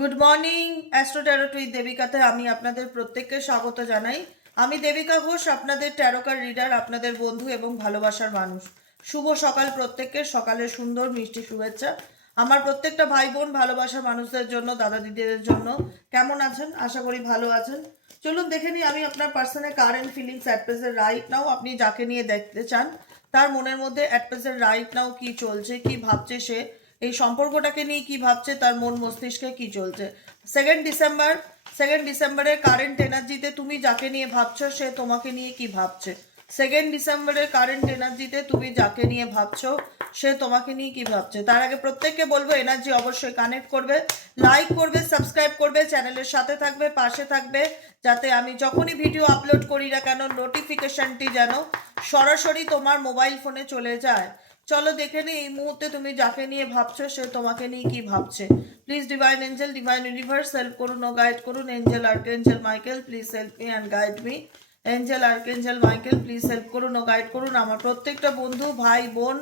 Good morning Astro Tarot টুই দেবিকাতে আমি আপনাদের প্রত্যেককে স্বাগত জানাই। আমি দেবিকা ঘোষ, আপনাদের ট্যারোকার রিডার আপনাদের বন্ধু এবং ভালোবাসার মানুষ। শুভ সকাল প্রত্যেককে, সকালের সুন্দর মিষ্টি শুভেচ্ছা। আমার প্রত্যেকটা ভাই বোন ভালোবাসার মানুষদের জন্য, দাদা দিদিদের জন্য কেমন আছেন? আশা করি ভালো আছেন। চলুন দেখে নিই, আমি আপনার পার্সনের current feelings at present right now আপনি যাকে নিয়ে দেখতে চান, তার মনের মধ্যে অ্যাট প্রেজেন্ট রাইট নাও কি চলছে, কি ভাবছে সে এই সম্পর্কটাকে নিয়ে কি ভাবছে, তার মন মস্তিষ্কে কি চলছে? সেকেন্ড ডিসেম্বর সেকেন্ড ডিসেম্বরের কারেন্ট এনার্জিতে তুমি যাকে নিয়ে ভাবছ, সে তোমাকে নিয়ে কি ভাবছে? সেকেন্ড ডিসেম্বরের কারেন্ট এনার্জিতে তুমি যাকে নিয়ে ভাবছ, সে তোমাকে নিয়ে কি ভাবছে? তার আগে প্রত্যেককে বলব এনার্জি অবশ্যই কানেক্ট করবে লাইক করবে সাবস্ক্রাইব করবে চ্যানেলের সাথে থাকবে, পাশে থাকবে, যাতে আমি যখনই ভিডিও আপলোড করি না কেন নোটিফিকেশনটি যেন সরাসরি তোমার মোবাইল ফোনে চলে যায়। চলো দেখে নিই এই মুহূর্তে তুমি যাকে নিয়ে ভাবছ, সে তোমাকে নিয়ে কি ভাবছে? Please divine angel divine universe help করুন ও গাইড করুন angel archangel Michael please help me and guide me angel archangel Michael please help করুন ও গাইড করুন আমার প্রত্যেকটা বন্ধু, ভাই, বোন,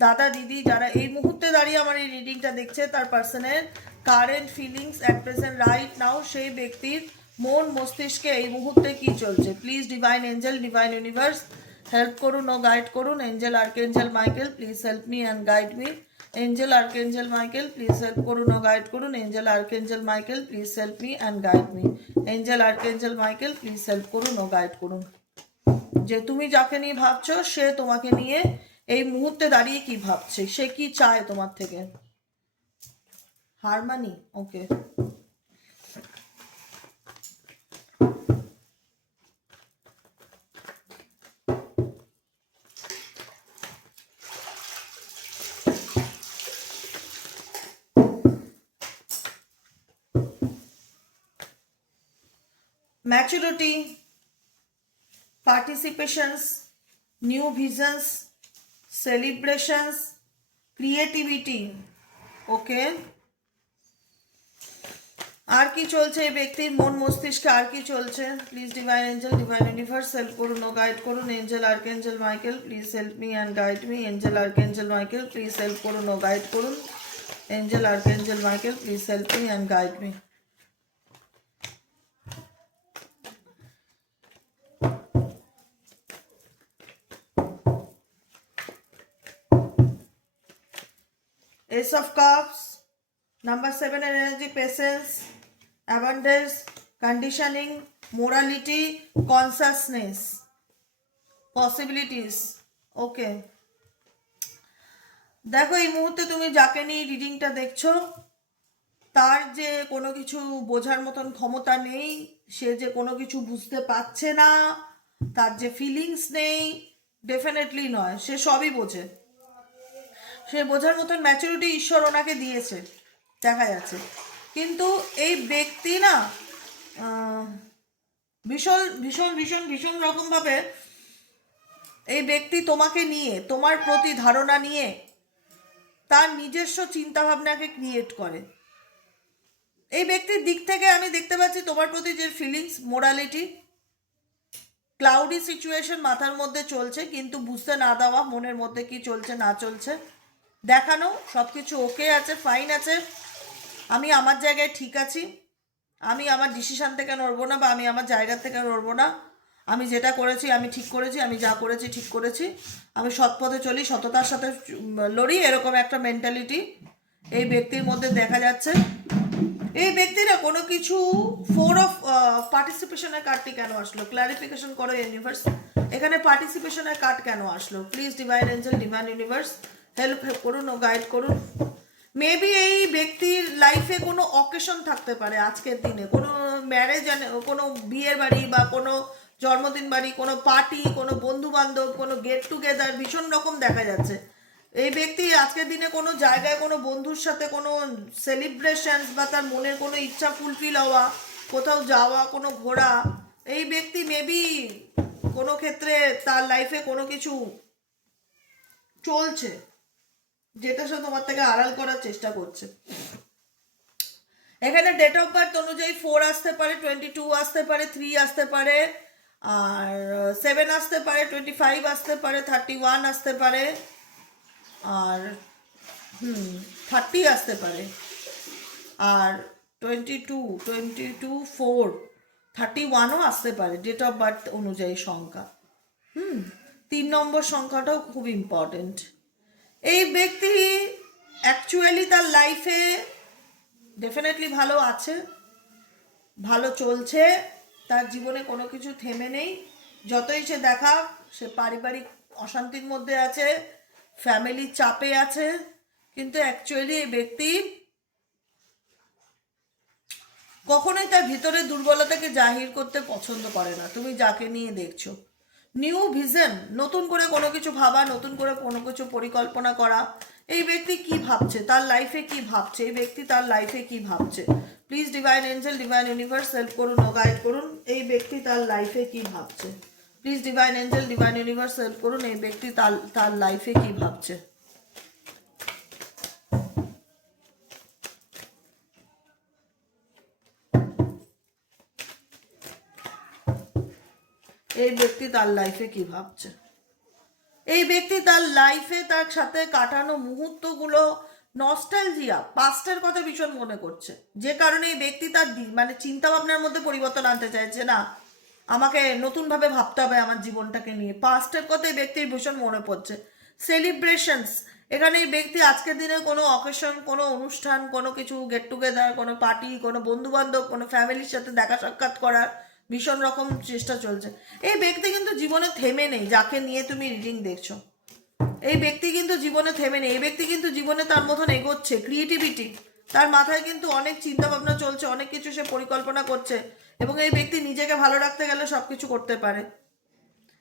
দাদা, দিদি, যারা এই মুহূর্তে দাঁড়িয়ে আমার এই রিডিংটা দেখছে, তার পার্সনের current feelings at present right now সেই ব্যক্তির মন মস্তিষ্কে এই মুহূর্তে কি চলছে? Please divine angel divine universe help করুন ও গাইড করুন। Angel archangel Michael please help me and guide me angel archangel Michael please help করুন ও গাইড করুন। Angel archangel Michael please help me and guide me angel archangel Michael please help করুন ও guide করুন। যে তুমি যাকে নিয়ে ভাবছ, সে তোমাকে নিয়ে এই মুহূর্তে দাঁড়িয়ে কি ভাবছে? সে কি চায় তোমার থেকে? Harmony okay maturity, participations, new visions, celebrations, creativity okay আর কি চলছে এই ব্যক্তির? মন মস্তিষ্কে আর কি চলছে? Please divine angel divine universe help করুন ও গাইড করুন angel archangel Michael please help me and guide me angel archangel Michael please help করুন ও গাইড করুন angel archangel Michael please help me and guide me Ace of Cups, number seven energy, patience, abundance, conditioning, morality, consciousness, possibilities. Okay দেখো এই মুহূর্তে তুমি যাকে নিয়ে রিডিংটা দেখছ তার যে কোনো কিছু বোঝার মতন ক্ষমতা নেই সে যে কোনো কিছু বুঝতে পারছে না তার যে ফিলিংস নেই ডেফিনেটলি নয় সে সবই বোঝে সে বোঝার মতন ম্যাচুরিটি ঈশ্বর ওনাকে দিয়েছে, দেখা যাচ্ছে। কিন্তু এই ব্যক্তি না ভীষণ ভীষণ ভীষণ ভীষণ রকমভাবে এই ব্যক্তি তোমাকে নিয়ে, তোমার প্রতি ধারণা নিয়ে তার নিজস্ব চিন্তাভাবনাকে ক্রিয়েট করে। এই ব্যক্তির দিক থেকে আমি দেখতে পাচ্ছি তোমার প্রতি যে ফিলিংস মোরালিটি ক্লাউডি সিচুয়েশন মাথার মধ্যে চলছে, কিন্তু বুঝতে না দেওয়া, মনের মধ্যে কি চলছে, না চলছে দেখানো সব কিছু ওকে আছে ফাইন আছে। আমি আমার জায়গায় ঠিক আছি। আমি আমার ডিসিশান থেকে নড়বো না বা আমি আমার জায়গা থেকে নড়বো না। আমি যেটা করেছি, আমি ঠিক করেছি, আমি যা করেছি, ঠিক করেছি। আমি সৎ পথে চলি, সততার সাথে লড়ি, এরকম একটা মেন্টালিটি এই ব্যক্তির মধ্যে দেখা যাচ্ছে। এই ব্যক্তিরা কোনো কিছু ফোর অফ পার্টিসিপেশনের কার্ডটি কেন আসলো? ক্লারিফিকেশন করো ইউনিভার্স এখানে পার্টিসিপেশনের কার্ড কেন আসলো? Please divine angel divine universe help করুন ও গাইড করুন। মেবি এই ব্যক্তির লাইফে কোনো অকেশন থাকতে পারে আজকের দিনে। কোনো ম্যারেজ কোনো বিয়ের বাড়ি বা কোনো জন্মদিন বাড়ি, কোনো পার্টি কোনো বন্ধু বান্ধব কোনো গেট টুগেদার ভীষণ রকম দেখা যাচ্ছে। এই ব্যক্তি আজকের দিনে কোনো জায়গায় কোনো বন্ধুর সাথে কোনো সেলিব্রেশন বা তার মনের কোনো ইচ্ছা ফুলফিল হওয়া, কোথাও যাওয়া, কোনো ঘোরা, এই ব্যক্তি মেবি কোনো ক্ষেত্রে তার লাইফে কোনো কিছু চলছে। যেটা সে তোমার থেকে আড়াল করার চেষ্টা করছে। এখানে ডেট অফ বার্থ অনুযায়ী ফোর আসতে পারে টোয়েন্টি টু আসতে পারে থ্রি আসতে পারে, আর সেভেন আসতে পারে টোয়েন্টি ফাইভ আসতে পারে থার্টি ওয়ান আসতে পারে, আর, হুম থার্টি আসতে পারে, আর twenty two twenty two four thirty ওয়ানও আসতে পারে ডেট অফ বার্থ অনুযায়ী সংখ্যা। হুম, তিন নম্বর সংখ্যাটাও খুব ইম্পর্টেন্ট এই ব্যক্তি অ্যাকচুয়ালি তার লাইফে ডেফিনেটলি ভালো আছে, ভালো চলছে, তার জীবনে কোনো কিছু থেমে নেই। যতই সে দেখা সে পারিবারিক অশান্তির মধ্যে আছে ফ্যামিলির চাপে আছে, কিন্তু অ্যাকচুয়ালি এই ব্যক্তি কখনোই তার ভিতরে দুর্বলতাকে জাহির করতে পছন্দ করে না। তুমি যাকে নিয়ে দেখছ। নিউ ভিজন নতুন করে কোনো কিছু ভাবা, নতুন করে কোনো কিছু পরিকল্পনা করা। এই ব্যক্তি কি ভাবছে? তার লাইফে কি ভাবছে? এই ব্যক্তি তার লাইফে কি ভাবছে? Please divine angel divine universe help করুন ও গাইড করুন। এই ব্যক্তি তার লাইফে কি ভাবছে? Please divine angel divine universe help করুন। এই ব্যক্তি তার তার লাইফে কি ভাবছে? এই ব্যক্তি তার লাইফে কি ভাবছে? এই ব্যক্তি তার লাইফে তার সাথে কাটানো মুহূর্তগুলো নস্টালজিয়া পাস্টের কথা ভীষণ মনে করছে। যে কারণে এই ব্যক্তি তার মানে চিন্তা ভাবনার মধ্যে পরিবর্তন আনতে চাইছে না। আমাকে নতুনভাবে ভাবতে হবে আমার জীবনটাকে নিয়ে। পাস্টের কথা এই ব্যক্তির ভীষণ মনে পড়ছে। সেলিব্রেশনস এখানে এই ব্যক্তি আজকের দিনে কোনো অকেশন কোনো অনুষ্ঠান, কোনো কিছু গেট টুগেদার কোনো পার্টি কোনো বন্ধু বান্ধব কোনো ফ্যামিলির সাথে দেখা সাক্ষাৎ করার ভীষণ রকম চেষ্টা চলছে। এই ব্যক্তি কিন্তু জীবনে থেমে নেই, যাকে নিয়ে তুমি রিডিং দেখছ। এই ব্যক্তি কিন্তু জীবনে থেমে নেই, এই ব্যক্তি কিন্তু জীবনে তার মতন এগোচ্ছে ক্রিয়েটিভিটি তার মাথায় কিন্তু অনেক চিন্তা ভাবনা চলছে, অনেক কিছু সে পরিকল্পনা করছে এবং এই ব্যক্তি নিজেকে ভালো রাখতে গেলে সবকিছু করতে পারে।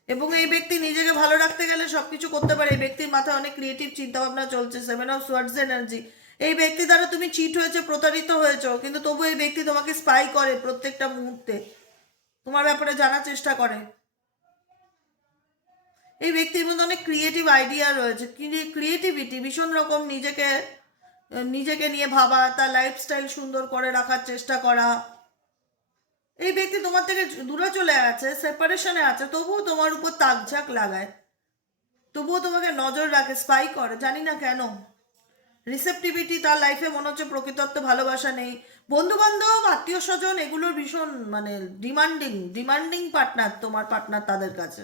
এবং এই ব্যক্তি নিজেকে ভালো রাখতে গেলে সবকিছু করতে পারে। এই ব্যক্তির মাথায় অনেক ক্রিয়েটিভ চিন্তা ভাবনা চলছে সেভেন অফ সোয়ার্ডস এনার্জি এই ব্যক্তি দ্বারা তুমি চিট হয়েছে, প্রতারিত হয়েছো, কিন্তু তবু এই ব্যক্তি তোমাকে স্পাই করে প্রত্যেকটা মুহূর্তে। তোমার ব্যাপারে জানার চেষ্টা করে। এই ব্যক্তির মধ্যে অনেক ক্রিয়েটিভ আইডিয়া রয়েছে। ক্রিয়েটিভিটি ভীষণ রকম নিজেকে নিজেকে নিয়ে ভাবা, তার লাইফস্টাইল সুন্দর করে রাখার চেষ্টা করা। এই ব্যক্তি তোমার থেকে দূরে চলে আছে সেপারেশনে আছে, তবুও তোমার উপর তাকঝাক লাগায়। তবুও তোমাকে নজর রাখে স্পাই করে, জানি না কেন। রিসেপটিভিটি তার লাইফে মনে হচ্ছে প্রকৃতত্ব ভালোবাসা নেই। বন্ধু বান্ধব আত্মীয় স্বজন এগুলোর ভীষণ মানে ডিমান্ডিং ডিমান্ডিং পার্টনার তোমার পার্টনার তাদের কাছে।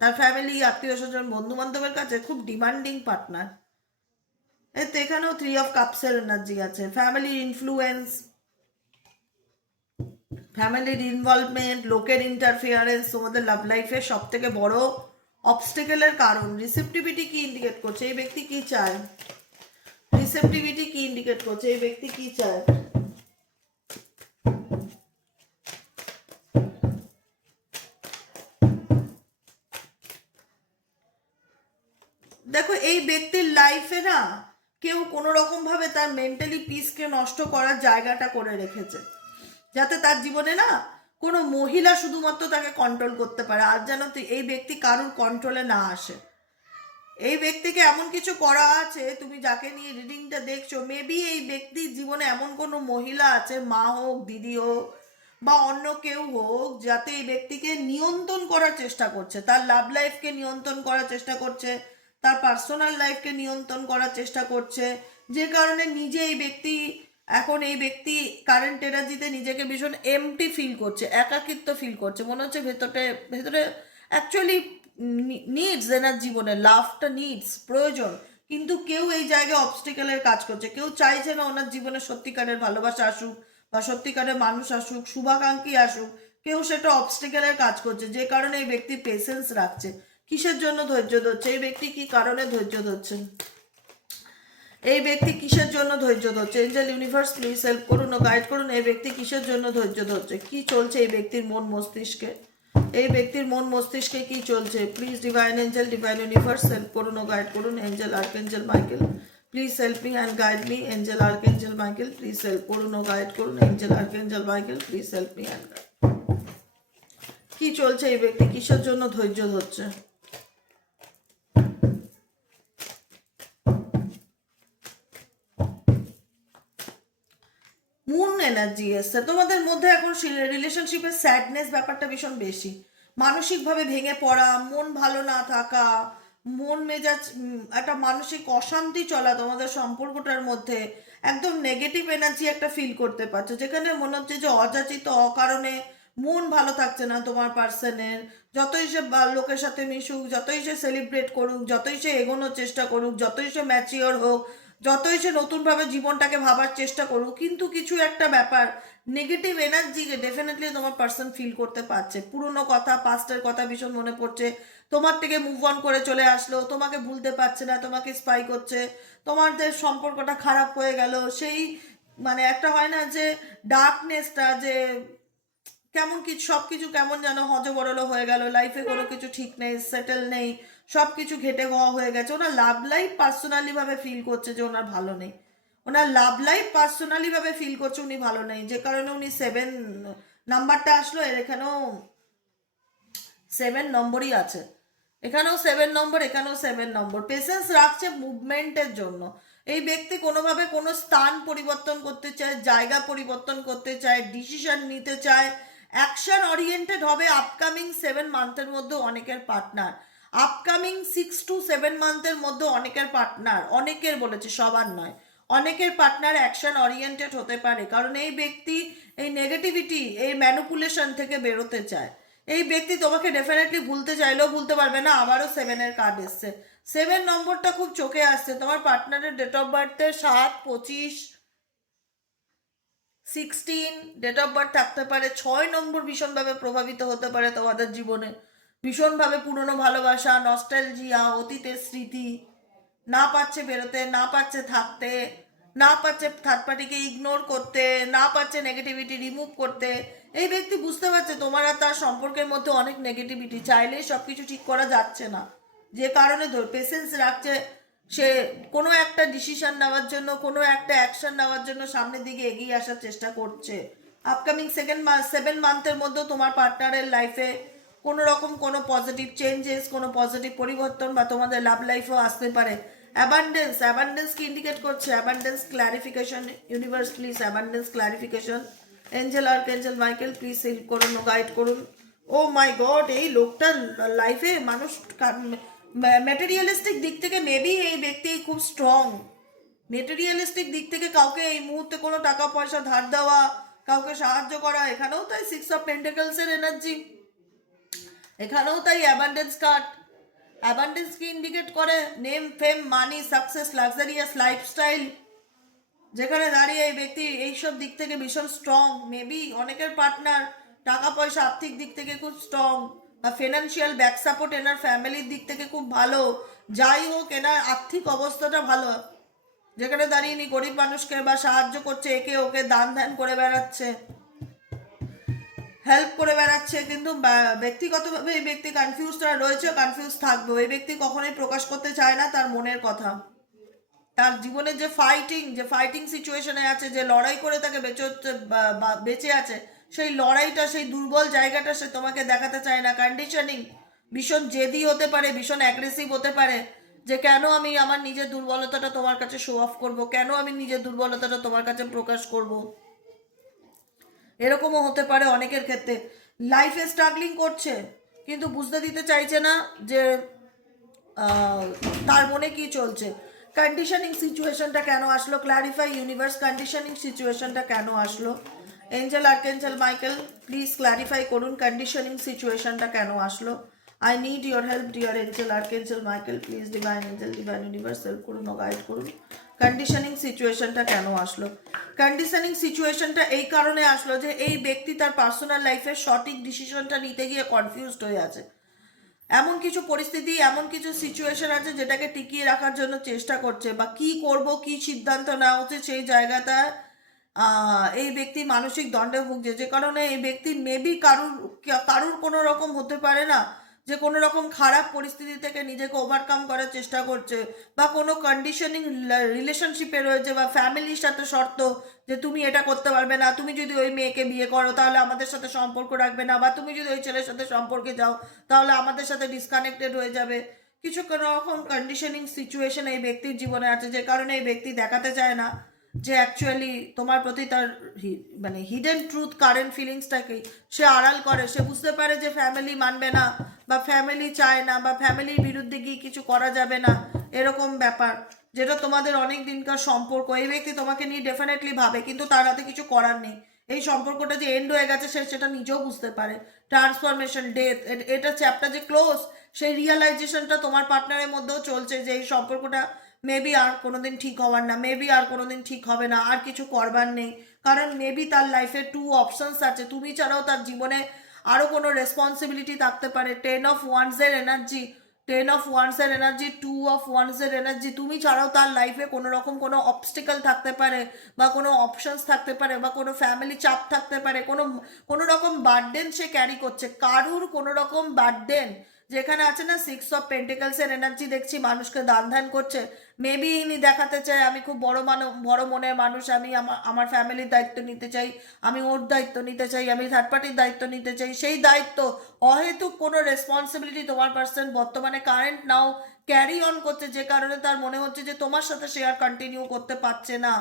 তার ফ্যামিলি আত্মীয় স্বজন বন্ধু বান্ধবের কাছে খুব ডিমান্ডিং পার্টনার এই তো এখানেও থ্রি অফ কাপসের এনার্জি আছে। ফ্যামিলির ইনফ্লুয়েন্স ফ্যামিলির ইনভলভমেন্ট লোকের ইন্টারফিয়ারেন্স তোমাদের লাভ লাইফের সব থেকে বড় অবস্টেকেলের কারণ। রিসেপটিভিটি কি ইন্ডিকেট করছে? এই ব্যক্তি কি চায়? রিসেপটিভিটি কি ইন্ডিকেট করছে? এই ব্যক্তি কি চায়? দেখো, এই ব্যক্তির লাইফে না কেউ কোনো রকম ভাবে তার মেন্টালি পিসকে নষ্ট করার জায়গাটা করে রেখেছে। যাতে তার জীবনে না কোনো মহিলা শুধুমাত্র তাকে কন্ট্রোল করতে পারে। আর যেন এই ব্যক্তি কারুর কন্ট্রোলে না আসে। এই ব্যক্তিকে এমন কিছু করা আছে, তুমি যাকে নিয়ে রিডিংটা দেখছ মেবি এই ব্যক্তির জীবনে এমন কোনো মহিলা আছে, মা হোক, দিদি হোক, বা অন্য কেউ হোক, যাতে এই ব্যক্তিকে নিয়ন্ত্রণ করার চেষ্টা করছে, তার লাভ লাইফকে নিয়ন্ত্রণ করার চেষ্টা করছে, তার পার্সোনাল লাইফকে নিয়ন্ত্রণ করার চেষ্টা করছে, যে কারণে নিজে এই ব্যক্তি, এখন এই ব্যক্তি কারেন্ট এনার্জিতে নিজেকে ভীষণ এমটি ফিল করছে, একাকিত্ব ফিল করছে, মনে হচ্ছে ভেতরে ভেতরে অ্যাকচুয়ালি নিডস এনার জীবনে লাভটা নিডস প্রয়োজন। কিন্তু কেউ এই জায়গায় অবস্টিকেলের কাজ করছে। কেউ চাইছে না ওনার জীবনে সত্যিকারের ভালোবাসা আসুক বা সত্যিকারের মানুষ আসুক, শুভাকাঙ্ক্ষী আসুক। কেউ সেটা অবস্টিকেলের কাজ করছে, যে কারণে এই ব্যক্তি পেশেন্স রাখছে। কিসের জন্য ধৈর্য ধরছে? এই ব্যক্তি কি কারণে ধৈর্য ধরছেন? এই ব্যক্তি কিসের জন্য ধৈর্য ধরছে? এঞ্জেল ইউনিভার্স প্লিজ হেল্প করুন ও গাইড করুন, এই ব্যক্তি কিসের জন্য ধৈর্য ধরছে? কি চলছে এই ব্যক্তির মন মস্তিষ্কে? এই ব্যক্তির মন মস্তিষ্কে কি চলছে? Please divine angel divine universe help করুন ও গাইড করুন। Angel arch angel Michael please help me and guide me angel arch angel Michael please help করুন ও গাইড করুন। Angel arch angel Michael please help me and guide কি চলছে এই ব্যক্তি? কিসের জন্য ধৈর্য ধরছে? মুন এনার্জি এসছে। তোমাদের মধ্যে এখন রিলেশনশিপের স্যাডনেস ব্যাপারটা ভীষণ বেশি। মানসিকভাবে ভেঙে পড়া, মন ভালো না থাকা, মন মেজাজ একটা মানসিক অশান্তি চলা তোমাদের সম্পর্কটার মধ্যে একদম নেগেটিভ এনার্জি একটা ফিল করতে পারছ। যেখানে মনে হচ্ছে যে অযাচিত, অকারণে মন ভালো থাকছে না তোমার পার্সনের যতই সে লোকের সাথে মিশুক, যতই সে সেলিব্রেট করুক, যতই সে এগোনোর চেষ্টা করুক, যতই সে ম্যাচিওর হোক যতই সে নতুনভাবে জীবনটাকে ভাবার চেষ্টা করুক, কিন্তু কিছু একটা ব্যাপার নেগেটিভ এনার্জিকে ডেফিনেটলি তোমার পার্সন ফিল করতে পারছে। পুরনো কথা পাস্টের কথা ভীষণ মনে পড়ছে। তোমার থেকে মুভ অন করে চলে আসলো, তোমাকে ভুলতে পারছে না, তোমাকে স্পাই করছে, তোমাদের সম্পর্কটা খারাপ হয়ে গেল। সেই মানে একটা হয় না যে ডার্কনেসটা যে কেমন কিছু সব কিছু কেমন যেন হজবরল হয়ে গেল। লাইফে কোনো কিছু ঠিক নেই সেটেল নেই। সব কিছু ঘেটে ঘোয়া হয়ে গেছে। ওনার লাভ লাইফ পার্সোনালি ভাবে ফিল করছে যে ওনার ভালো নেই। ওনার লাভ লাইফ পার্সোনালি ভাবে ফিল করছে উনি ভালো নেই। যে কারণে উনি সেভেন নাম্বারটা আসলো, এর এখানেও সেভেন নম্বরই আছে। এখানেও সেভেন নম্বর এখানেও সেভেন নম্বর পেশেন্স রাখছে মুভমেন্টের জন্য। এই ব্যক্তি কোনোভাবে কোনো স্থান পরিবর্তন করতে চায়, জায়গা পরিবর্তন করতে চায় ডিসিশন নিতে চায় অ্যাকশন ওরিয়েন্টেড হবে আপকামিং সেভেন মান্থের মধ্যে অনেকের partner upcoming six to seven মান্থের মধ্যে অনেকের পার্টনার অনেকের বলেছে, সবার নয়। অনেকের পার্টনার অ্যাকশন ওরিয়েন্টেড হতে পারে, কারণ এই ব্যক্তি এই নেগেটিভিটি এই ম্যানুপুলেশন থেকে বেরোতে চায়। এই ব্যক্তি তোমাকে ডেফিনেটলি ভুলতে চাইলেও ভুলতে পারবে না, আবারও সেভেনের কার্ড এসছে। সেভেন নম্বরটা খুব চোখে আসছে, তোমার পার্টনারের ডেট অফ বার্থে সাত, পঁচিশ সিক্সটিন ডেট অফ বার্থ থাকতে পারে, ছয় নম্বর ভীষণভাবে প্রভাবিত হতে পারে তোমাদের জীবনে। ভীষণভাবে পুরনো ভালোবাসা নস্টালজিয়া অতীতের স্মৃতি। না পাচ্ছে বেরোতে, না পাচ্ছে থাকতে, না পাচ্ছে থার্ড পার্টিকে ইগনোর করতে, না পাচ্ছে নেগেটিভিটি রিমুভ করতে। এই ব্যক্তি বুঝতে পারছে তোমার আর তার সম্পর্কের মধ্যে অনেক নেগেটিভিটি চাইলেই সব কিছু ঠিক করা যাচ্ছে না। যে কারণে পেশেন্স রাখছে সে কোনো একটা ডিসিশন নেওয়ার জন্য, কোনো একটা অ্যাকশন নেওয়ার জন্য সামনের দিকে এগিয়ে আসার চেষ্টা করছে। আপকামিং সেকেন্ড মান্থ সেভেন মান্থের মধ্যেও তোমার পার্টনারের লাইফে কোনো রকম কোনো পজিটিভ চেঞ্জেস কোনো পজিটিভ পরিবর্তন বা তোমাদের লাভ লাইফেও আসতে পারে। অ্যাবান্ডেন্স অ্যাবান্ডেন্স কি ইন্ডিকেট করছে? Abundance clarification universe please abundance clarification angel arch angel Michael please help করুন গাইড করুন। ও মাই গড এই লোকটার লাইফে মানুষ ম্যাটেরিয়ালিস্টিক দিক থেকে মেবি এই ব্যক্তি খুব স্ট্রং মেটেরিয়ালিস্টিক দিক থেকে কাউকে এই মুহূর্তে কোনো টাকা পয়সা ধার দেওয়া, কাউকে সাহায্য করা, এখানেও তাই সিক্স অফ পেন্টেকলসের এনার্জি এখানেও তাই অ্যাবান্ডেন্স কার্ড অ্যাবান্ডেন্স কি ইন্ডিকেট করে? Name fame money success luxurious lifestyle যেখানে দাঁড়িয়ে এই ব্যক্তি এইসব দিক থেকে ভীষণ স্ট্রং মেবি অনেকের পার্টনার টাকা পয়সা আর্থিক দিক থেকে খুব স্ট্রং বা ফিনান্সিয়াল ব্যাক সাপোর্ট এনার ফ্যামিলির দিক থেকে খুব ভালো। যাই হোক, এনার আর্থিক অবস্থাটা ভালো। যেখানে দাঁড়িয়ে ইনি গরিব মানুষকে বা সাহায্য করছে, একে ওকে দান ধ্যান করে বেড়াচ্ছে। হেল্প করে বেড়াচ্ছে, কিন্তু ব্যক্তিগতভাবে এই ব্যক্তি কনফিউজটা রয়েছে কনফিউজ থাকবে। এই ব্যক্তি কখনোই প্রকাশ করতে চায় না তার মনের কথা। তার জীবনের যে ফাইটিং যে ফাইটিং সিচুয়েশনে আছে, যে লড়াই করে তাকে বেঁচে বেঁচে আছে, সেই লড়াইটা, সেই দুর্বল জায়গাটা সে তোমাকে দেখাতে চায় না। কন্ডিশনিং ভীষণ জেদি হতে পারে, ভীষণ অ্যাগ্রেসিভ হতে পারে, যে কেন আমি আমার নিজের দুর্বলতাটা তোমার কাছে শো অফ করব? কেন আমি নিজের দুর্বলতাটা তোমার কাছে প্রকাশ করব? এরকমও হতে পারে অনেকের ক্ষেত্রে। লাইফে স্ট্রাগলিং করছে, কিন্তু বুঝতে দিতে চাইছে না যে তার মনে কি চলছে। কন্ডিশনিং সিচুয়েশনটা কেন আসলো? ক্লারিফাই ইউনিভার্স কন্ডিশনিং সিচুয়েশনটা কেন আসলো? Angel archangel Michael please clarify করুন কন্ডিশনিং সিচুয়েশনটা কেন আসলো? I need your help dear angel archangel Michael please divine angel divine universe help করুন ও গাইড করুন। কন্ডিশনিং সিচুয়েশনটা কেন আসলো? কন্ডিশনিং সিচুয়েশনটা এই কারণে আসলো যে এই ব্যক্তি তার পার্সোনাল লাইফে সঠিক ডিসিশনটা নিতে গিয়ে কনফিউজড হয়ে আছে। এমন কিছু পরিস্থিতি, এমন কিছু সিচুয়েশন আছে যেটাকে টিকিয়ে রাখার জন্য চেষ্টা করছে বা কি করব, কি সিদ্ধান্ত নেওয়া উচিত সেই জায়গাটা এই ব্যক্তি মানসিক দণ্ডে ভুগছে। যে কারণে এই ব্যক্তি মেবি কারুর কারুর কোনো রকম হতে পারে না। যে কোনো রকম খারাপ পরিস্থিতি থেকে নিজেকে ওভারকাম করার চেষ্টা করছে বা কোনো কন্ডিশনিং রিলেশনশিপে রয়েছে বা ফ্যামিলির সাথে শর্ত যে তুমি এটা করতে পারবে না, তুমি যদি ওই মেয়েকে বিয়ে করো তাহলে আমাদের সাথে সম্পর্ক রাখবে না বা তুমি যদি ওই ছেলের সাথে সম্পর্কে যাও তাহলে আমাদের সাথে ডিসকানেক্টেড হয়ে যাবে। কিছু কোনো রকম কন্ডিশনিং সিচুয়েশন এই ব্যক্তির জীবনে আছে যে কারণে এই ব্যক্তি দেখাতে চায় না। যে অ্যাকচুয়ালি তোমার প্রতি তার মানে হিডেন ট্রুথ কারেন্ট ফিলিংসটাকে সে আড়াল করে। সে বুঝতে পারে যে ফ্যামিলি মানবে না, বা ফ্যামিলি চায় না, বা ফ্যামিলির বিরুদ্ধে গিয়ে কিছু করা যাবে না, এরকম ব্যাপার, যেটা তোমাদের অনেক দিনকার সম্পর্ক। এই ব্যক্তি তোমাকে নিয়ে ডেফিনেটলি ভাবে, কিন্তু তার হাতে কিছু করার নেই। এই সম্পর্কটা যে এন্ড হয়ে গেছে, সে সেটা নিজেও বুঝতে পারে। ট্রান্সফরমেশন ডেথ এটা চ্যাপ্টার যে ক্লোজ সেই রিয়েলাইজেশনটা তোমার পার্টনারের মধ্যেও চলছে যে এই সম্পর্কটা মেবি আর কোনোদিন ঠিক হওয়ার না মেবি আর কোনোদিন ঠিক হবে না, আর কিছু করবার নেই। কারণ মেবি তার লাইফে টু অপশনস আছে। তুমি ছাড়াও তার জীবনে আরও কোনো রেসপন্সিবিলিটি থাকতে পারে। টেন অফ ওয়ান্সের এনার্জি টেন অফ ওয়ান্সের এনার্জি টু অফ ওয়ান্সের এনার্জি তুমি ছাড়াও তার লাইফে কোনো রকম কোনো অবস্টিক্যাল থাকতে পারে বা কোনো অপশনস থাকতে পারে বা কোনো ফ্যামিলি চাপ থাকতে পারে, কোনো কোনো রকম বার্ডেন সে ক্যারি করছে। কারুর কোনো রকম বার্ডেন যেখানে আছে না সিক্স অফ পেন্টিকালসের এনার্জি দেখছি, মানুষকে দান ধ্যান করছে। মেবি ইনি দেখাতে চায়, আমি খুব বড় মানুষ বড় মনের মানুষ, আমি আমার আমার ফ্যামিলির দায়িত্ব নিতে চাই, আমি ওর দায়িত্ব নিতে চাই, আমি থার্ড পার্টির দায়িত্ব নিতে চাই, সেই দায়িত্ব, অহেতুক কোনো রেসপন্সিবিলিটি তোমার পার্সন বর্তমানে কারেন্ট নাও ক্যারি অন করছে, যে কারণে তার মনে হচ্ছে যে তোমার সাথে শেয়ার কন্টিনিউ করতে পারছে না।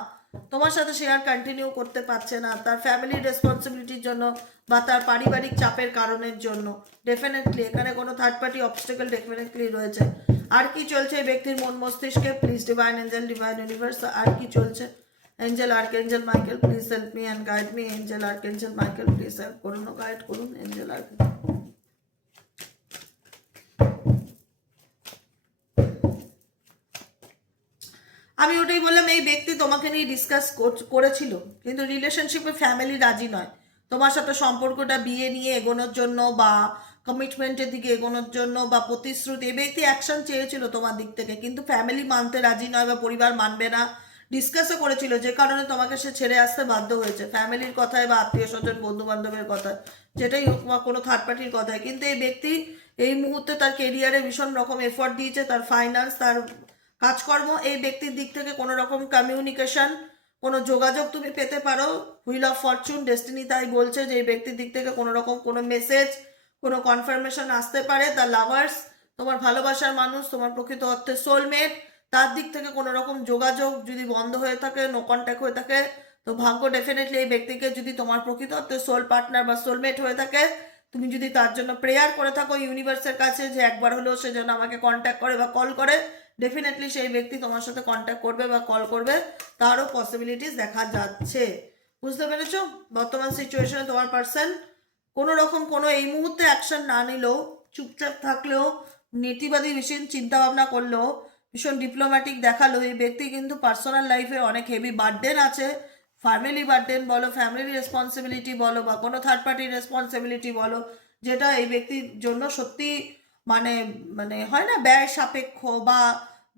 তোমার সাথে শেয়ার কন্টিনিউ করতে পারছে না, তার ফ্যামিলির রেসপন্সিবিলিটির জন্য বা তার পারিবারিক চাপের কারণের জন্য। ডেফিনেটলি এখানে কোনো থার্ড পার্টি অবস্টেকল ডেফিনেটলি রয়েছে। আর কি চলছে এই ব্যক্তির মন মস্তিষ্কে? Please divine angel divine universe আর কি চলছে? Angel archangel Michael please help me and guide me angel archangel Michael please help করুন গাইড করুন এঞ্জেল আর্কেঞ্জেল আমি ওটাই তোমাকে নিয়ে ডিসকাস করেছিল, কিন্তু রিলেশনশিপে ফ্যামিলি রাজি নয়। তোমার সাথে সম্পর্কটা বিয়ে নিয়ে এগোনোর জন্য বা কমিটমেন্টের দিকে এগোনোর জন্য বা প্রতিশ্রুতি এই ব্যক্তি অ্যাকশন চেয়েছিল তোমার দিক থেকে, কিন্তু ফ্যামিলি মানতে রাজি নয় বা পরিবার মানবে না। ডিসকাসও করেছিল, যে কারণে তোমাকে সে ছেড়ে আসতে বাধ্য হয়েছে ফ্যামিলির কথায় বা আত্মীয় স্বজন বন্ধু বান্ধবের কথায়, যেটাই হোক বা কোনো থার্ড পার্টির কথায়। কিন্তু এই ব্যক্তি এই মুহূর্তে তার কেরিয়ারে ভীষণ রকম এফোর্ট দিয়েছে, তার ফাইন্যান্স তার কাজকর্ম এই ব্যক্তির দিক থেকে কোনো রকম কমিউনিকেশন কোনো যোগাযোগ তুমি পেতে পারো। হুইল অফ ফরচুন ডেস্টিনি তাই বলছে যে এই ব্যক্তির দিক থেকে কোনো রকম কোনো মেসেজ কোনো কনফার্মেশন আসতে পারে। দ্য লাভার্স তোমার ভালোবাসার মানুষ, তোমার প্রকৃত অর্থে সোলমেট তার দিক থেকে কোনো রকম যোগাযোগ যদি বন্ধ হয়ে থাকে নো কন্ট্যাক্ট হয়ে থাকে, তো ভাগ্য ডেফিনেটলি এই ব্যক্তিকে যদি তোমার প্রকৃত অর্থে সোল পার্টনার বা সোলমেট হয়ে থাকে, তুমি যদি তার জন্য প্রেয়ার করে থাকো ইউনিভার্সের কাছে যে একবার হলেও সে যেন আমাকে কন্ট্যাক্ট করে বা কল করে ডেফিনেটলি সেই ব্যক্তি তোমার সাথে কন্ট্যাক্ট করবে বা কল করবে, তারও পসিবিলিটিস দেখা যাচ্ছে। বুঝতে পেরেছ? বর্তমান সিচুয়েশনে তোমার পার্সন কোনো রকম কোনো এই মুহূর্তে অ্যাকশন না নিলেও, চুপচাপ থাকলেও, নেতিবাদী ভীষণ চিন্তা ভাবনা করলেও, ভীষণ ডিপ্লোম্যাটিক দেখাল, এই ব্যক্তি কিন্তু পার্সোনাল লাইফে অনেক হেভি বার্ডেন আছে। ফ্যামিলি বার্ডেন বলো ফ্যামিলি রেসপন্সিবিলিটি বলো, বা কোনো থার্ড পার্টির রেসপন্সিবিলিটি বলো, যেটা এই ব্যক্তির জন্য সত্যি মানে মানে হয় না ব্যয় সাপেক্ষ বা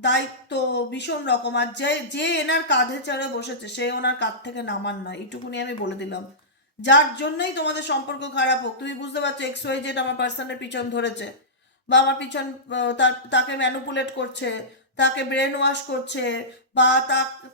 দায়িত্ব ভীষণ রকম, আর যে যে এনার কাঁধে চড়ে বসেছে, সে ওনার কাঁধ থেকে নামান নয় এইটুকুনি আমি বলে দিলাম। যার জন্যই তোমাদের সম্পর্ক খারাপ হোক, তুমি বুঝতে পারছ এক্স ওয়াই জেড আমার পার্সনের পিছন ধরেছে, বা আমার পিছন তার, তাকে ম্যানুপুলেট করছে, তাকে ব্রেন ওয়াশ করছে, বা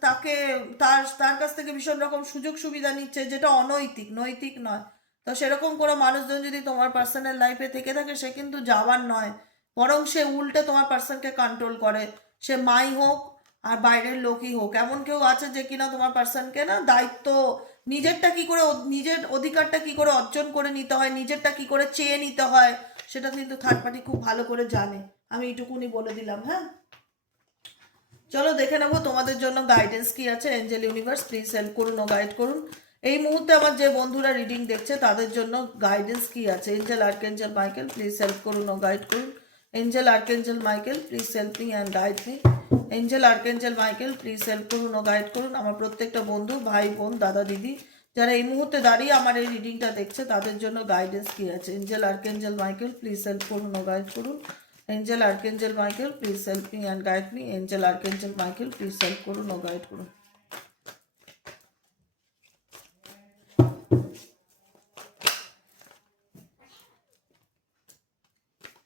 তাকে তার তার কাছ থেকে ভীষণ রকম সুযোগ সুবিধা নিচ্ছে, যেটা অনৈতিক, নৈতিক নয়। তো সেরকম কোনো মানুষজন যদি তোমার পার্সোনাল লাইফে থেকে থাকে, সে কিন্তু যাওয়ার নয়। বরং সে উল্টে তোমার পার্সনকে কন্ট্রোল করে। সে মাই হোক আর বাইরের লোকই হোক। এমন কেউ আছে যে কিনা তোমার পার্সনকে না দায়িত্ব, নিজেরটা কি করে নিজের অধিকারটা কি করে অর্জন করে নিতে হয়, নিজেরটা কি করে চেয়ে নিতে হয়, সেটা কিন্তু থার্ড পার্টি খুব ভালো করে জানে। আমি এইটুকুনি বলে দিলাম হ্যাঁ? চলো দেখে নেব তোমাদের জন্য গাইডেন্স কি আছে। এঞ্জেল ইউনিভার্স প্লিজ হেল্প করুন ও গাইড করুন। এই মুহূর্তে আমার যে বন্ধুরা রিডিং দেখছে, তাদের জন্য গাইডেন্স কি আছে? Angel archangel Michael please help করুন ও গাইড করুন। Angel archangel Michael please help me and guide me angel archangel Michael please help করুন ও গাইড করুন। আমার প্রত্যেকটা বন্ধু, ভাই, বোন, দাদা, দিদি, যারা এই মুহূর্তে দাঁড়িয়ে আমার এই রিডিংটা দেখছে, তাদের জন্য গাইডেন্স কি আছে? Angel archangel Michael please help করুন ও গাইড করুন। Angel archangel Michael please help me and guide me angel archangel Michael please help করুন ও গাইড করুন।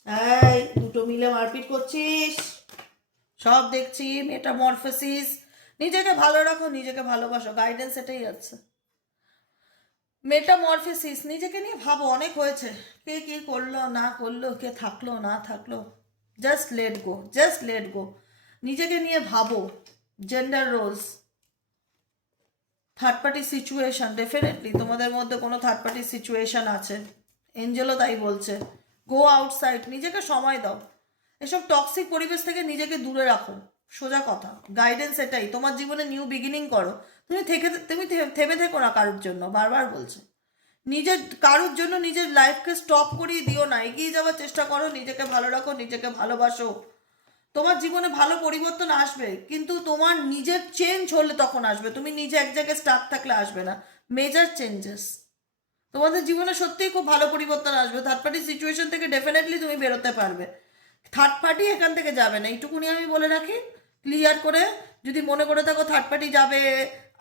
এই, দুটো মিলে মারপিট করছিস। সব দেখছি মেটামরফোসিস নিজেকে ভালো রাখো, নিজেকে ভালোবাসো। গাইডেন্স এটাই আছে। মেটামরফিসিস নিজেকে নিয়ে ভাবো, অনেক হয়েছে। কে কি করল, না করল, কে থাকল, না থাকল। Just let go just let go নিজেকে নিয়ে ভাবো gender roles third party situation definitely তোমাদের মধ্যে কোনো থার্ড পার্টি সিচুয়েশন আছে। এঞ্জেলও তাই বলছে। গো আউটসাইড নিজেকে সময় দাও। এসব টক্সিক পরিবেশ থেকে নিজেকে দূরে রাখো। সোজা কথা। গাইডেন্স এটাই। তোমার জীবনে নিউ বিগিনিং করো। তুমি থেকে, তুমি থেমে থেকো না কারোর জন্য, বারবার বলছে। নিজের, কারোর জন্য নিজের লাইফকে স্টপ করিয়ে দিও না। এগিয়ে যাওয়ার চেষ্টা করো, নিজেকে ভালো রাখো, নিজেকে ভালোবাসো। তোমার জীবনে ভালো পরিবর্তন আসবে, কিন্তু তোমার নিজের চেঞ্জ হলে তখন আসবে। তুমি নিজে এক জায়গায় স্টাক থাকলে আসবে না। মেজার চেঞ্জেস তোমাদের জীবনে সত্যিই খুব ভালো পরিবর্তন আসবে। থার্ড পার্টি সিচুয়েশন থেকে ডেফিনেটলি তুমি বেরোতে পারবে। থার্ড পার্টি এখান থেকে যাবে না। এইটুকুনি আমি বলে রাখি। ক্লিয়ার করে যদি মনে করে থাকো থার্ড পার্টি যাবে,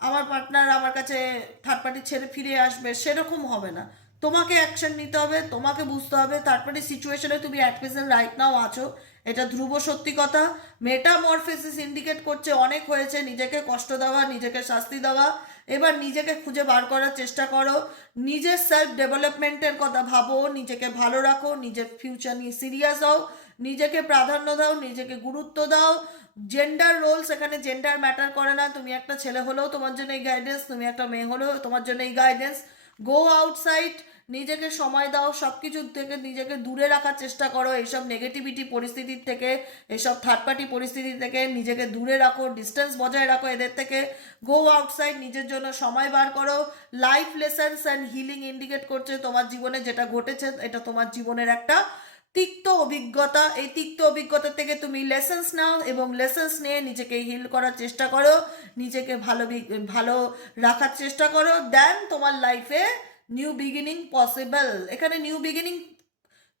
আমার পার্টনার আমার কাছে থার্ড পার্টি ছেড়ে ফিরে আসবে, সেরকম হবে না। তোমাকে অ্যাকশন নিতে হবে, তোমাকে বুঝতে হবে থার্ড পার্টি সিচুয়েশনে তুমি অ্যাট প্রেজেন্ট রাইট নাও আছো। এটা ধ্রুব সত্যি কথা। মেটামরফেসিস ইন্ডিকেট করছে, অনেক হয়েছে। নিজেকে কষ্ট দেওয়া, নিজেকে শাস্তি দেওয়া। এবার নিজেকে খুঁজে বার করার চেষ্টা করো। নিজের সেলফ ডেভেলপমেন্টের কথা ভাবো, নিজেকে ভালো রাখো, নিজের ফিউচার নিয়ে সিরিয়াস হও, নিজেকে প্রাধান্য দাও, নিজেকে গুরুত্ব দাও। জেন্ডার রোল সেখানে জেন্ডার ম্যাটার করে না। তুমি একটা ছেলে হলেও তোমার জন্য এই গাইডেন্স তুমি একটা মেয়ে হলেও তোমার জন্য এই গাইডেন্স গো আউটসাইড নিজেকে সময় দাও সব কিছুর থেকে নিজেকে দূরে রাখার চেষ্টা করো। এইসব নেগেটিভিটি পরিস্থিতির থেকে, এইসব থার্ড পার্টি পরিস্থিতি থেকে নিজেকে দূরে রাখো ডিস্টেন্স বজায় রাখো। এদের থেকে গো আউটসাইড নিজের জন্য সময় বার করো। Life lessons and healing indicate করছে তোমার জীবনে যেটা ঘটেছে, এটা তোমার জীবনের একটা তিক্ত অভিজ্ঞতা। এই তিক্ত অভিজ্ঞতা থেকে তুমি লেসেন্স নাও এবং লেসেন্স নিয়ে নিজেকে হিল করার চেষ্টা করো, নিজেকে ভালো ভালো রাখার চেষ্টা করো। দেন তোমার লাইফে নিউ বিগিনিং পসিবল এখানে নিউ বিগিনিং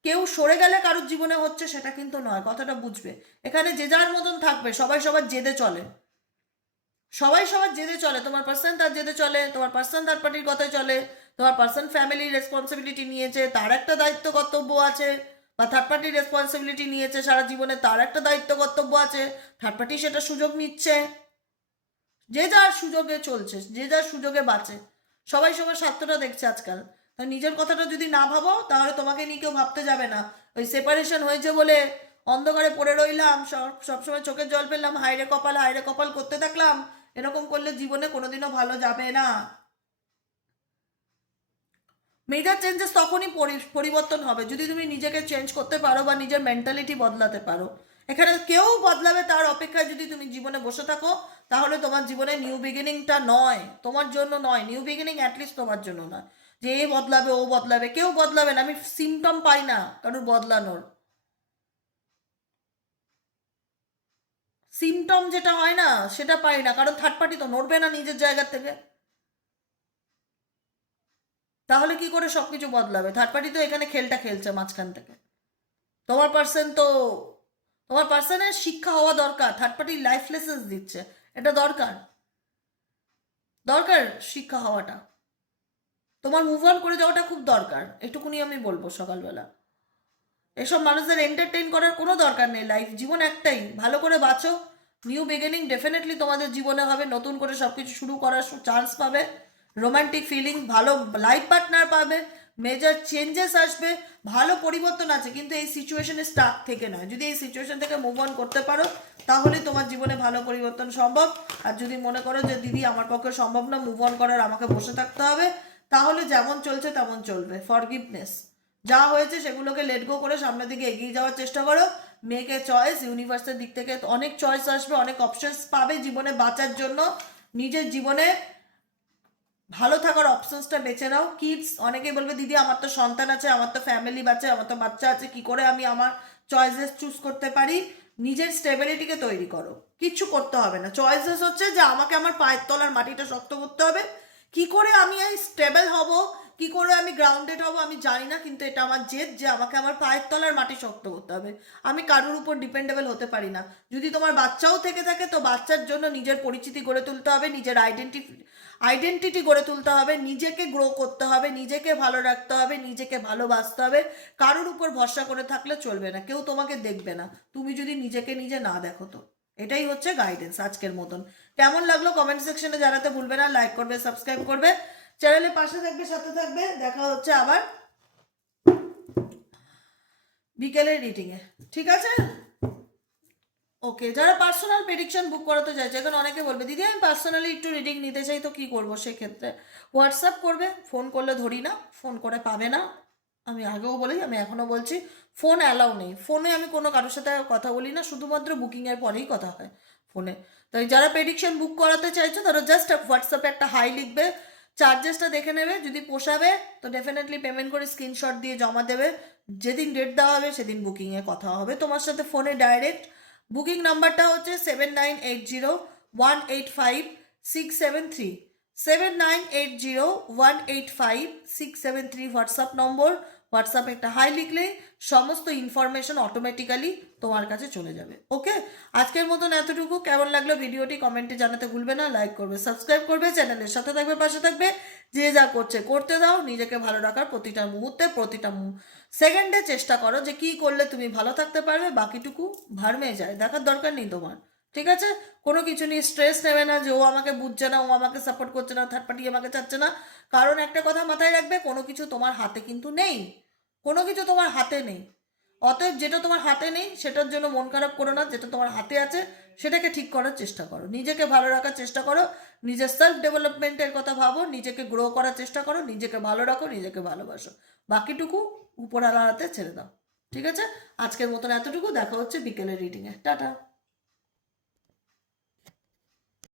কেউ সরে গেলে কারোর জীবনে হচ্ছে সেটা কিন্তু নয়, কথাটা বুঝবে। এখানে যে যার মতন থাকবে, সবাই সবার জেদে চলে। সবাই সবার জেদে চলে, তোমার পার্সন তার জেদে চলে, তোমার পার্সন তার পার্টির কথায় চলে, তোমার পার্সন ফ্যামিলির রেসপন্সিবিলিটি নিয়েছে, তার একটা দায়িত্ব কর্তব্য আছে, বা থার্ড পার্টির রেসপন্সিবিলিটি নিয়েছে সারা জীবনে, তার একটা দায়িত্ব কর্তব্য আছে থার্ড পার্টি সেটা সুযোগ নিচ্ছে। যে যার সুযোগে চলছে, যে যার সুযোগে বাঁচে। সবাই সবার স্বার্থটা দেখছে আজকাল। নিজের কথাটা যদি না ভাবো, তাহলে তোমাকে নিয়ে কেউ ভাবতে যাবে না। ওই সেপারেশন হয়েছে বলে অন্ধকারে পড়ে রইলাম, সব, সবসময় চোখের জল পেলাম হাইরে কপাল হাইরে কপাল করতে থাকলাম, এরকম করলে জীবনে কোনোদিনও ভালো যাবে না। মেজার চেঞ্জেস তখনই পরিবর্তন হবে। যদি তুমি নিজেকে চেঞ্জ করতে পারো বা নিজের মেন্টালিটি বদলাতে পারো। এখানে কেউ বদলাবে তার অপেক্ষায় যদি তুমি জীবনে বসে থাকো, তাহলে তোমার জীবনে নিউ বিগিনিংটা নয়। তোমার জন্য নয় নিউ বিগিনিং অ্যাটলিস্ট তোমার জন্য নয়। যে এ বদলাবে, ও বদলাবে, কেউ বদলাবে না, আমি সিমটম পাই না কারোর বদলানোর। সিমটম যেটা হয় না, সেটা পাই না, কারণ থার্ড পার্টি তো নড়বে না নিজের জায়গা থেকে। তাহলে কি করে সবকিছু বদলাবে? থার্ড পার্টি তো এখানে খেলটা খেলছে মাঝখান থেকে। তোমার পার্সন তো তোমার পার্সনের শিক্ষা হওয়া দরকার থার্ড পার্টি লাইফ লেসেন্স দিচ্ছে, এটা দরকার। দরকার শিক্ষা হওয়াটা। তোমার মুভ অন করে যাওয়াটা খুব দরকার একটুকুনি আমি বলব সকালবেলা। এসব মানুষদের এন্টারটেইন করার কোনো দরকার নেই লাইফ জীবন একটাই। ভালো করে বাঁচো নিউ বিগিনিং ডেফিনেটলি তোমাদের জীবনে হবে, নতুন করে সব কিছু শুরু করার চান্স পাবে রোমান্টিক ফিলিং ভালো লাইফ পার্টনার পাবে মেজর চেঞ্জেস আসবে, ভালো পরিবর্তন আছে, কিন্তু এই সিচুয়েশনে স্টাক থেকে নয়। যদি এই সিচুয়েশন থেকে মুভ অন করতে পারো, তাহলে তোমার জীবনে ভালো পরিবর্তন সম্ভব। আর যদি মনে করো যে দিদি আমার পক্ষে সম্ভব না মুভ অন করার আমাকে বসে থাকতে হবে, তাহলে যেমন চলছে তেমন চলবে। ফরগিভনেস যা হয়েছে সেগুলোকে লেট গো করে সামনের দিকে এগিয়ে যাওয়ার চেষ্টা করো। মেয়েকে চয়েস ইউনিভার্সের দিক থেকে অনেক চয়েস আসবে, অনেক অপশনস পাবে জীবনে বাঁচার জন্য। নিজের জীবনে ভালো থাকার অপশনসটা বেছে নাও। কিডস অনেকেই বলবে, দিদি, আমার তো সন্তান আছে, আমার তো ফ্যামিলি বাচ্চা আমার তো বাচ্চা আছে, কি করে আমি আমার চয়েসেস চুজ করতে পারি? নিজের স্টেবিলিটিকে তৈরি করো। কিচ্ছু করতে হবে না। চয়েসেস হচ্ছে যে আমাকে আমার পায়ের তলার মাটিটা শক্ত করতে হবে। কি করে আমি এই স্টেবল হব? কি করে আমি গ্রাউন্ডেড হব? আমি জানি না, কিন্তু এটা আমার জেদ যে আমাকে আমার পায়ের তলার মাটি শক্ত করতে হবে। আমি কারোর উপর ডিপেন্ডেবল হতে পারি না। যদি তোমার বাচ্চাও থেকে থাকে, তো বাচ্চার জন্য নিজের পরিচিতি গড়ে তুলতে হবে, নিজের আইডেন্টি আইডেন্টিটি গড়ে তুলতে হবে, নিজেকে গ্রো করতে হবে, নিজেকে ভালো রাখতে হবে, নিজেকে ভালোবাসতে হবে। কারোর উপর ভরসা করে থাকলে চলবে না, কেউ তোমাকে দেখবে না। তুমি যদি নিজেকে নিজে না দেখো তো। এটাই হচ্ছে গাইডেন্স আজকের মতন। কেমন লাগল কমেন্ট সেকশনে জানাতে ভুলবে না লাইক করবে সাবস্ক্রাইব করবে। চ্যানেলে পাশে থাকবে, সাথে থাকবে। দেখা হচ্ছে আবার বিকেলের রিডিংয়ে ঠিক আছে? ওকে, যারা পার্সোনাল প্রেডিকশন বুক করাতে চাইছে এখন অনেকে বলবে, দিদি, আমি পার্সোনালি একটু রিডিং নিতে চাই, তো কী করব? সেক্ষেত্রে হোয়াটসঅ্যাপ করবে ফোন করলে ধরি না ফোন করে পাবে না। আমি আগেও বলি আমি এখনও বলছি ফোন অ্যালাউ নেই। ফোনে আমি কোনো কারোর সাথে কথা বলি না, শুধুমাত্র বুকিংয়ের পরেই কথা হয় ফোনে তাই যারা প্রেডিকশন বুক করাতে চাইছো, তারা জাস্ট হোয়াটসঅ্যাপে একটা হাই লিখবে চার্জেসটা দেখে নেবে, যদি পোষাবে, তো ডেফিনেটলি পেমেন্ট করে স্ক্রিনশট দিয়ে জমা দেবে। যেদিন ডেট দেওয়া হবে, সেদিন বুকিংয়ে কথা হবে। তোমার সাথে ফোনে ডাইরেক্ট বুকিং নাম্বারটা হচ্ছে seven nine eight zero one eight five six seven three seven nine eight zero one eight five six seven three WhatsApp number. হোয়াটসঅ্যাপে একটা হাই লিখলে সমস্ত ইনফরমেশন অটোমেটিক্যালি তোমার কাছে চলে যাবে। ওকে আজকের মতন এতটুকু। কেমন লাগল ভিডিওটি কমেন্টে জানাতে ভুলবে না। লাইক করবে সাবস্ক্রাইব করবে চ্যানেলের সাথে থাকবে, পাশে থাকবে, যে যা করছে, করতে দাও। নিজেকে ভালো রাখার প্রতিটা মুহূর্তে, প্রতিটা সেকেন্ডে চেষ্টা করো যে কি করলে তুমি ভালো থাকতে পারবে। বাকিটুকু ভারমে যায়। দেখার দরকার নেই তোমার। ঠিক আছে? কোনো কিছু নিয়ে স্ট্রেস নেবে না যে ও আমাকে বুঝছে না, ও আমাকে সাপোর্ট করছে না থার্ড পার্টি আমাকে চাচ্ছে না। কারণ একটা কথা মাথায় রাখবে, কোনো কিছু তোমার হাতে কিন্তু নেই। কোনো কিছু তোমার হাতে নেই। অতএব যেটা তোমার হাতে নেই, সেটার জন্য মন খারাপ করো না, যেটা তোমার হাতে আছে, সেটাকে ঠিক করার চেষ্টা করো। নিজেকে ভালো রাখার চেষ্টা করো, নিজের সেলফ ডেভেলপমেন্টের কথা ভাবো, নিজেকে গ্রো করার চেষ্টা করো, নিজেকে ভালো রাখো, নিজেকে ভালোবাসো। বাকিটুকু উপর আলাতে ছেড়ে দাও। ঠিক আছে? আজকের মতন এতটুকু, দেখা হচ্ছে বিকেলের রিডিংয়ে টাটা!